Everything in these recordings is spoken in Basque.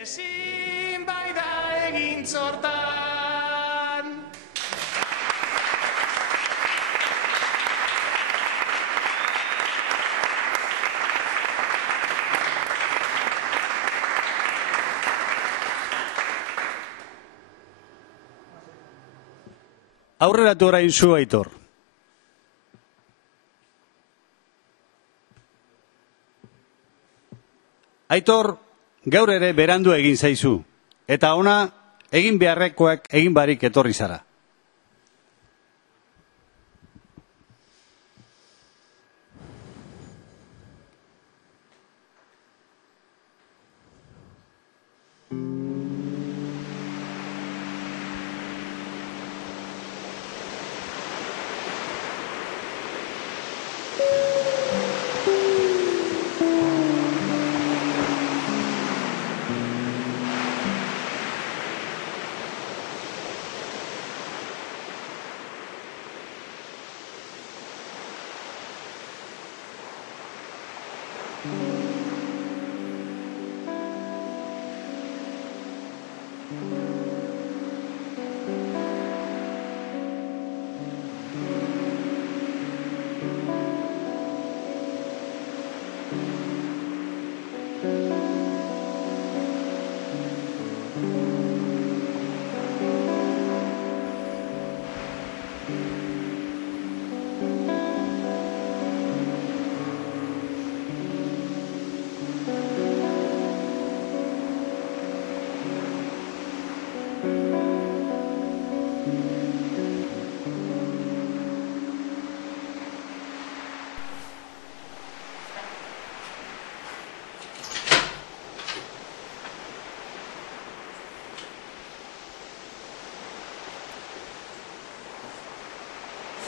Ezin baida egin zortan. Aurreratu orain zu, Aitor. Aitor, gaur ere berandu egin zaizu, eta ona egin beharrekoak egin barik etorri zara.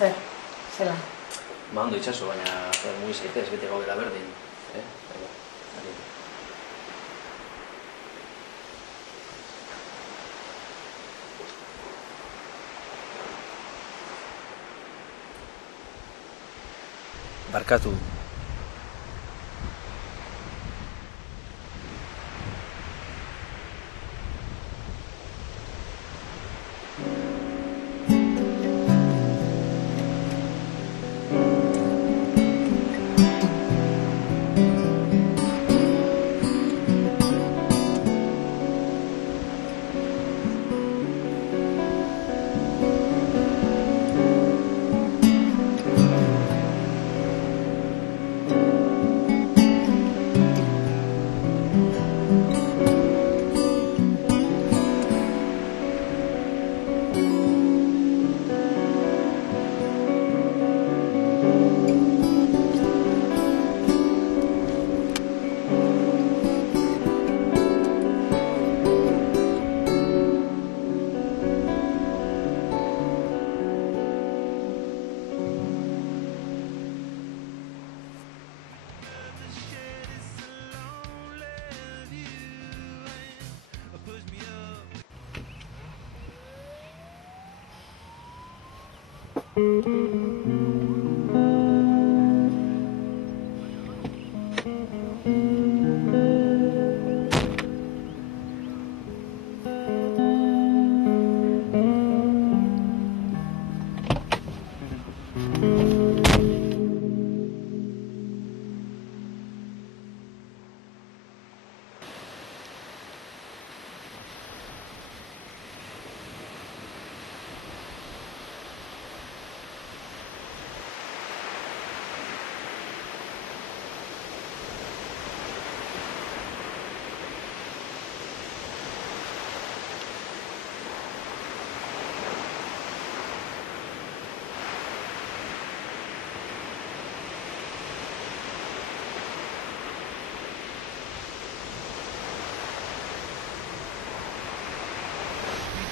Zer, zela? Ba, ondo itxaso, baina mugi zaitez, bete gaudela berdin. Barkatu.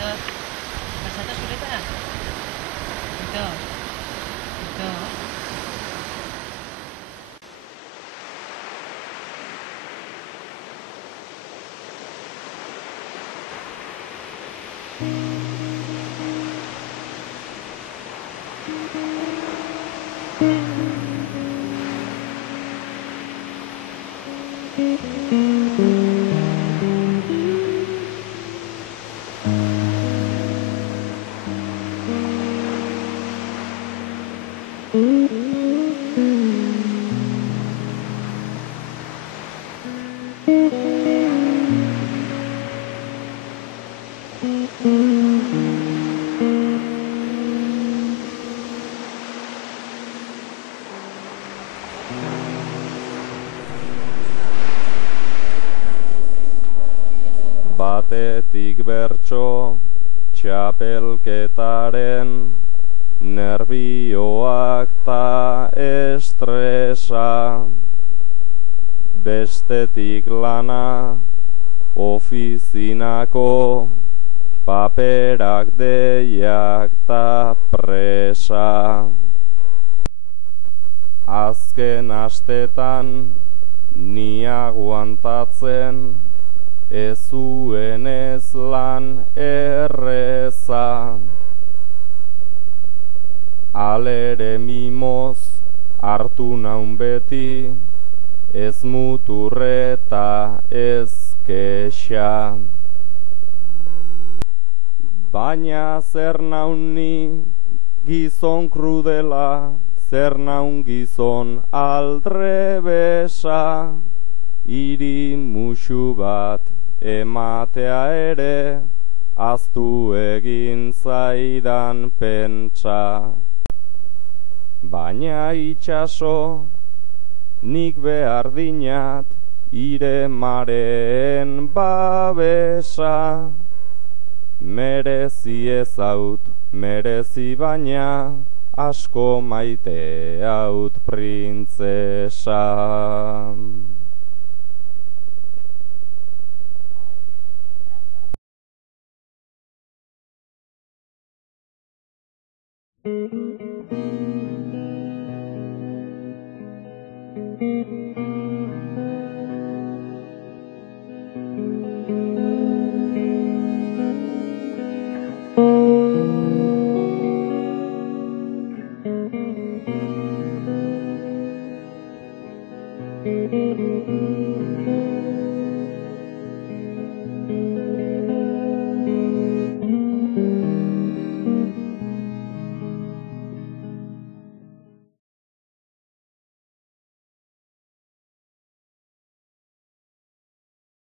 Pasata zuretara? Ito. Batetik bertso txapelketaren nerbioak ta estresa, bestetik lana ofizinako paperak deiak ta presa. Azken astetan ni aguantatzen ez zuen ez lan erreza. Alere mimoz hartu naun beti, ez muturreta ez kexa. Baina zer naun ni gizon krudela, zer naun gizon aldrebesa, hiri musu bat ematea ere, aztu egin zaidan pentsa. Baina itxaso, nik behar dinat, ire mareen babesa. Merezi ezaut, merezi baina, asko maite haut printzesa.